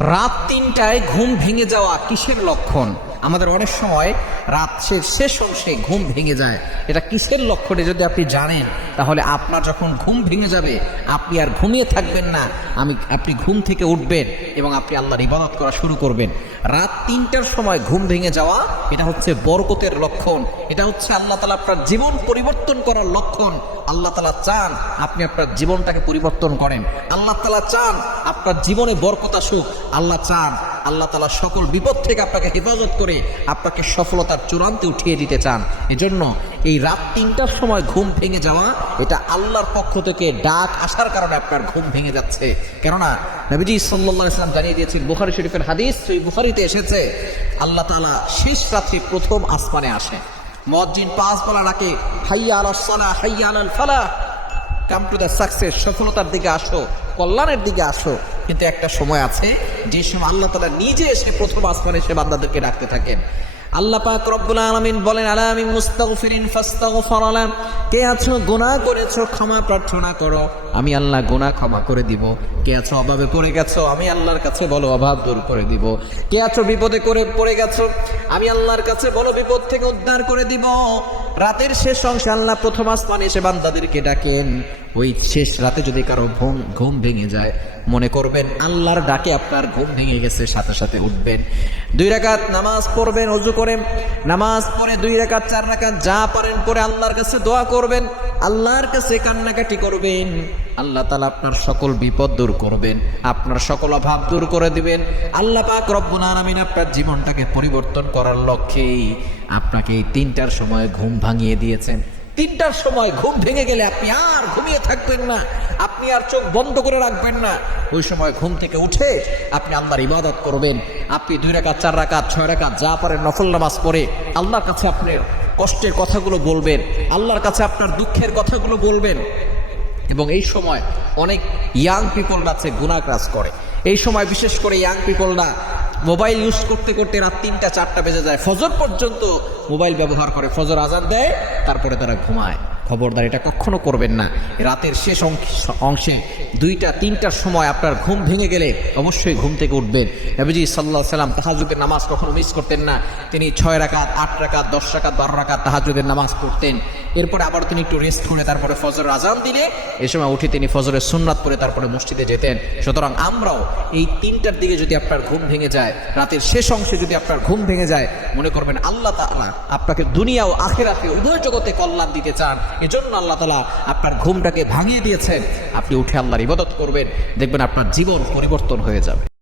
রাত ৩টায় ঘুম ভেঙে যাওয়া কিসের লক্ষণ? আমাদের অনেক সময় রাত শেষ অংশে ঘুম ভেঙে যায়। এটা কিসের লক্ষণে যদি আপনি জানেন, তাহলে আপনার যখন ঘুম ভেঙে যাবে আপনি আর ঘুমিয়ে থাকবেন না, আপনি ঘুম থেকে উঠবেন এবং আপনি আল্লাহর ইবাদত করা শুরু করবেন। রাত ৩টার সময় ঘুম ভেঙে যাওয়া এটা হচ্ছে বরকতের লক্ষণ। এটা হচ্ছে আল্লাহ তাআলা আপনার জীবন পরিবর্তন করার লক্ষণ। আল্লাহ তাআলা চান আপনি আপনার জীবনটাকে পরিবর্তন করেন। আল্লাহ তাআলা চান আপনার জীবনে বরকত আসুক। আল্লাহ চান আল্লাহ তাআলা সকল বিপদ থেকে আপনাকে হেফাজত করে আপনাকে সফলতার চূড়ান্তে উঠিয়ে দিতে চান। এজন্য এই রাত ৩টার সময় ঘুম ভেঙে যাওয়া এটা আল্লাহর পক্ষ থেকে ডাক আসার কারণে আপনার ঘুম ভেঙে যাচ্ছে। কেননা নবীজি সাল্লাল্লাহু আলাইহি ওয়াসাল্লাম জানিয়ে দিয়েছেন, বুখারী শরীফের হাদিস, সেই বুখারীতে এসেছে, আল্লাহ তাআলা শেষ রাত্রি প্রথম আসমানে আসেন। মুয়াজ্জিন ৫ বলা ডাকে, হাইয়া আলাস সালাহ হাইয়া আলাল ফালাহ, কাম টু দ্য সাকসেস, সফলতার দিকে আসো, কল্যাণের দিকে আসো। কিন্তু একটা সময় আছে যে সময় আল্লাহ তাআলা নিজে এসে প্রথম আসমানে এসে বান্দাদেরকে ডাকতে থাকেন। আল্লাহ পাক রব্বুল আলামিন বলেন, আলা মিন মুস্তাগফিরিন ফাস্তাগফির লাহ, কে আছো গুনাহ করেছো ক্ষমা প্রার্থনা করো, আমি আল্লাহ গুনাহ ক্ষমা করে দিব। কে আছো অভাবে পড়ে গেছো, আমি আল্লাহর কাছে বলো অভাব দূর করে দিব। কে আছো বিপদে পড়ে গেছো, আমি আল্লাহর কাছে বলো বিপদ থেকে উদ্ধার করে দিব। রাতের শেষ অংশে আল্লাহ প্রথম আসমানে এসে বান্দাদেরকে ডাকেন। ওই শেষ রাতে যদি কারো ঘুম ভেঙে যায়, মনে করবেন আল্লাহর ডাকে আপনার ঘুম ভেঙে গেছে, সাথে সাথে উঠবেন, 2 রাকাত নামাজ পড়বেন, ওযু করে নামাজ পড়ে 2 রাকাত 4 রাকাত যা পারেন পড়ে আল্লাহর কাছে দোয়া করবেন, আল্লাহর কাছে কান্নাকাটি করবেন। আল্লাহ তাআলা আপনার সকল বিপদ দূর করবেন, আপনার সকল অভাব দূর করে দিবেন। আল্লাহ পাক রব্বুল আলামিন আপনার জীবনটাকে পরিবর্তন করার লক্ষ্যে আপনাকে এই 3টার সময় ঘুম ভাঙিয়ে দিয়েছেন। 3টার সময় ঘুম ভেঙে গেলে আপনি আর ঘুমিয়ে থাকবেন না, আপনি আর চোখ বন্ধ করে রাখবেন না। ওই সময় ঘুম থেকে উঠে আপনি আল্লাহর ইবাদত করবেন। আপনি 2 রাকাত 4 রাকাত 6 রাকাত যা পারেন নফল নামাজ পড়ে আল্লাহর কাছে আপনার কষ্টের কথাগুলো বলবেন, আল্লাহর কাছে আপনার দুঃখের কথাগুলো বলবেন। এবং এই সময় অনেক ইয়াং পিপল আছে গুনাহগ্রাস করে। এই সময় বিশেষ করে ইয়াং পিপলরা মোবাইল ইউজ করতে করতে রাত 3টা 4টা বেজে যায়, ফজর পর্যন্ত মোবাইল ব্যবহার করে, ফজর আজান দেয় তারপরে তারা ঘুমায়। খবরদার, এটা কখনো করবেন না। রাতের শেষ অংশে 2টা 3টার সময় আপনার ঘুম ভেঙে গেলে অবশ্যই ঘুম থেকে উঠবেন। নবীজি সাল্লাল্লাহু আলাইহি ওয়াসাল্লাম তাহাজ্জুদের নামাজ কখনো মিস করতেন না। তিনি 6 রাকাত 8 রাকাত 10 রাকাত 12 রাকাত তাহাজ্জুদের নামাজ পড়তেন। এরপরে আবার তিনি একটু রেস্ট করে তারপরে ফজর আজান দিলে এই সময় উঠে তিনি ফজরের সুন্নাত পড়ে তারপরে মসজিদে যেতেন। সুতরাং আমরাও এই 3টার দিকে যদি আপনার ঘুম ভেঙে যায়, রাতের শেষ অংশে যদি আপনার ঘুম ভেঙে যায়, মনে করবেন আল্লাহ তাআলা আপনাকে দুনিয়া ও আখিরাতে উভয় জগতে কল্যাণ দিতে চান। এজন্য আল্লাহ তাআলা আপনার ঘুমটাকে ভাঙিয়ে দিয়েছেন। আপনি উঠে আল্লাহর ইবাদত করবেন, দেখবেন আপনার জীবন পরিবর্তন হয়ে যাবে।